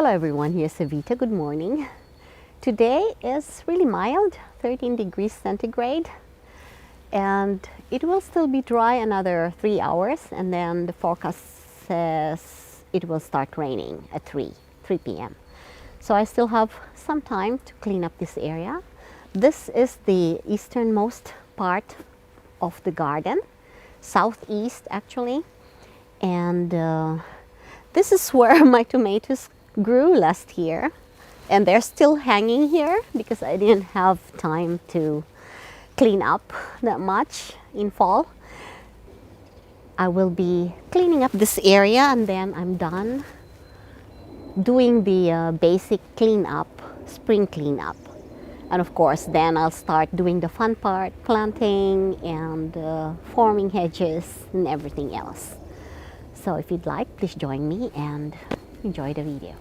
Hello everyone, here's Savita. Good morning. Today is really mild, 13 degrees centigrade, and it will still be dry another 3 hours, and then the forecast says it will start raining at 3 p.m. So I still have some time to clean up this area. This is the easternmost part of the garden, southeast actually, and this is where my tomatoes grew last year, and they're still hanging here because I didn't have time to clean up that much in fall. I will be cleaning up this area and then I'm done doing the basic cleanup, spring cleanup. And of course then I'll start doing the fun part, planting and forming hedges and everything else. So if you'd like, please join me and enjoy the video.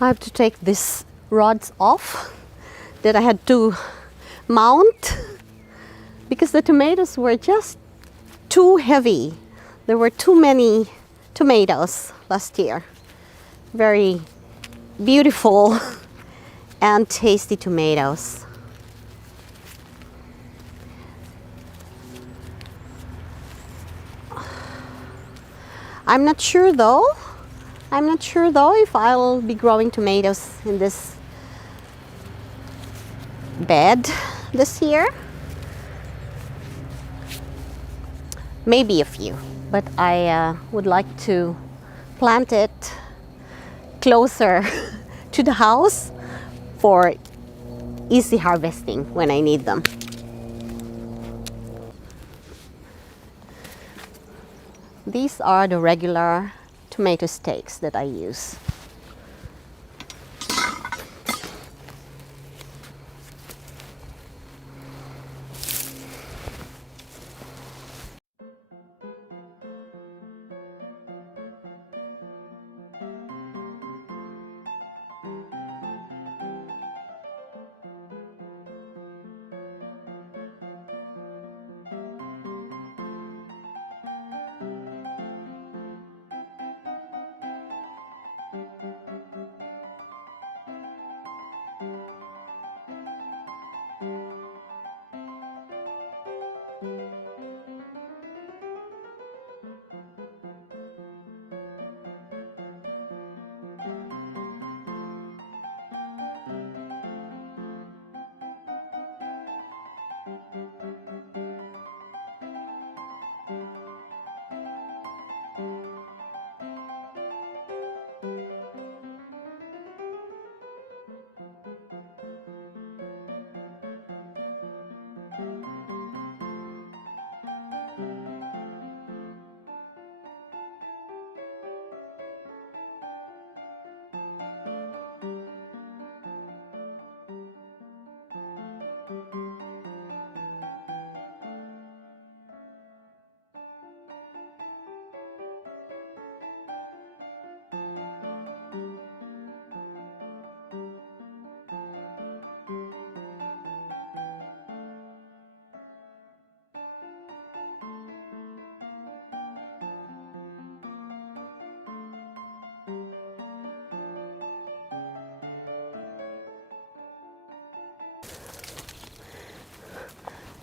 I have to take these rods off that I had to mount because the tomatoes were just too heavy. There were too many tomatoes last year. Very beautiful and tasty tomatoes. I'm not sure though if I'll be growing tomatoes in this bed this year. Maybe a few, but I would like to plant it closer to the house for easy harvesting when I need them. These are the regular tomato stakes that I use.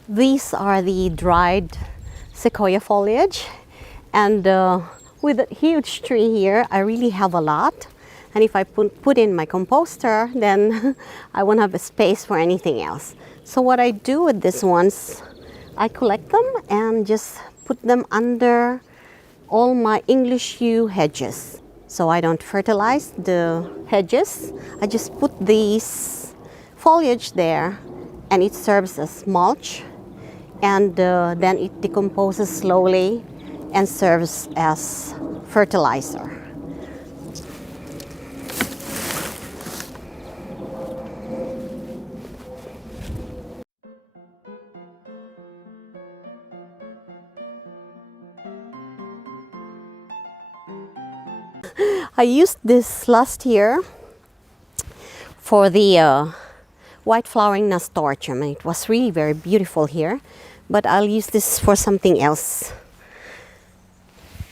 These are the dried sequoia foliage, and with a huge tree here I really have a lot, and if I put in my composter then I won't have a space for anything else. So what I do with these ones, I collect them and just put them under all my English yew hedges. So I don't fertilize the hedges, I just put these foliage there and it serves as mulch, and then it decomposes slowly and serves as fertilizer. I used this last year for the white flowering nasturtium, and it was really very beautiful here, but I'll use this for something else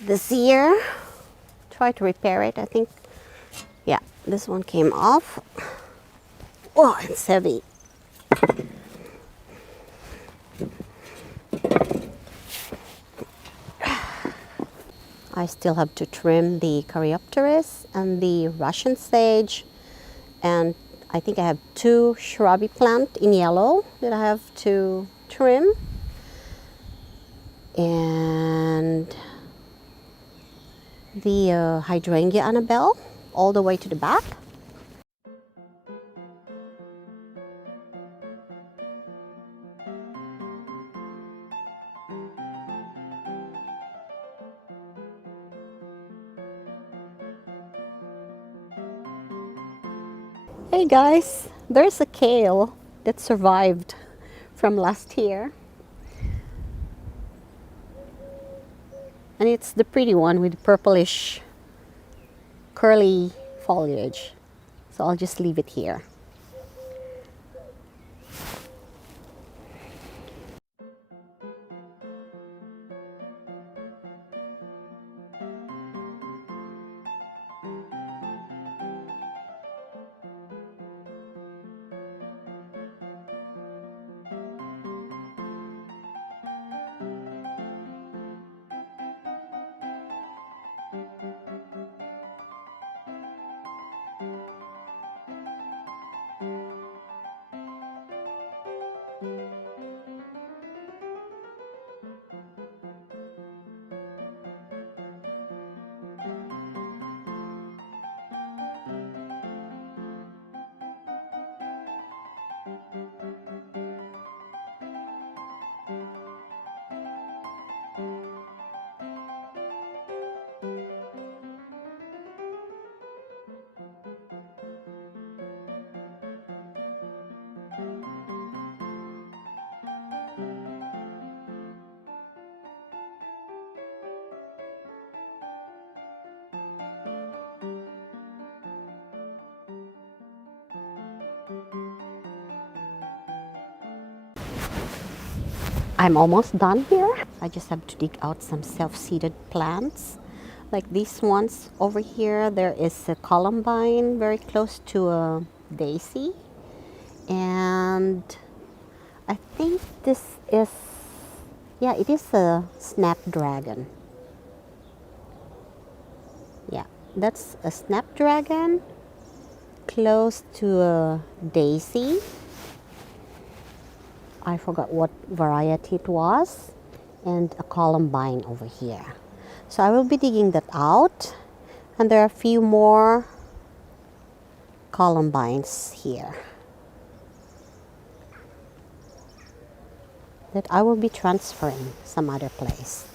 this year. Try to repair it. I think, yeah, this one came off. Oh, it's heavy. I still have to trim the Caryopteris and the Russian sage, and I think I have 2 shrubby plants in yellow that I have to trim, and the Hydrangea Annabelle all the way to the back. Hey guys, there's a kale that survived from last year. And it's the pretty one with purplish curly foliage. So I'll just leave it here. I'm almost done here. I just have to dig out some self-seeded plants. Like these ones over here, there is a columbine very close to a daisy. And I think this is, yeah, it is a snapdragon. Yeah, that's a snapdragon close to a daisy. I forgot what variety it was, and a columbine over here. So I will be digging that out, and there are a few more columbines here that I will be transferring some other place.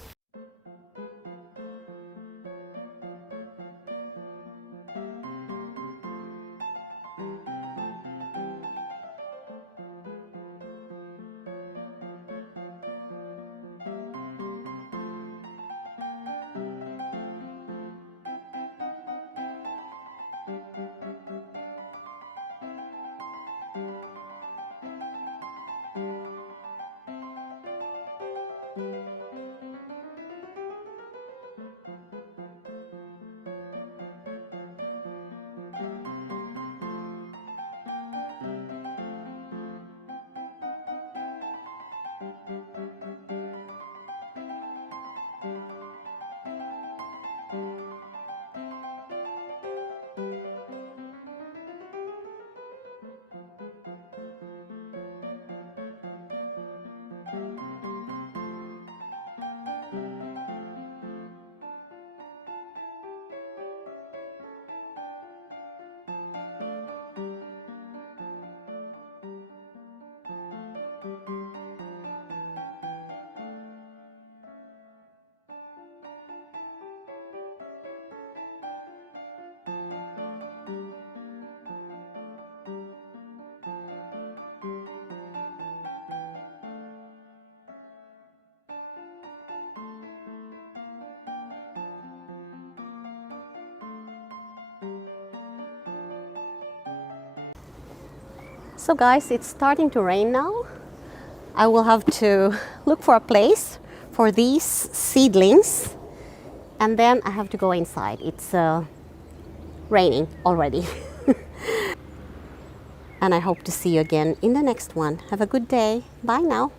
So guys, it's starting to rain now. I will have to look for a place for these seedlings, and then I have to go inside. It's raining already. And I hope to see you again in the next one. Have a good day. Bye now.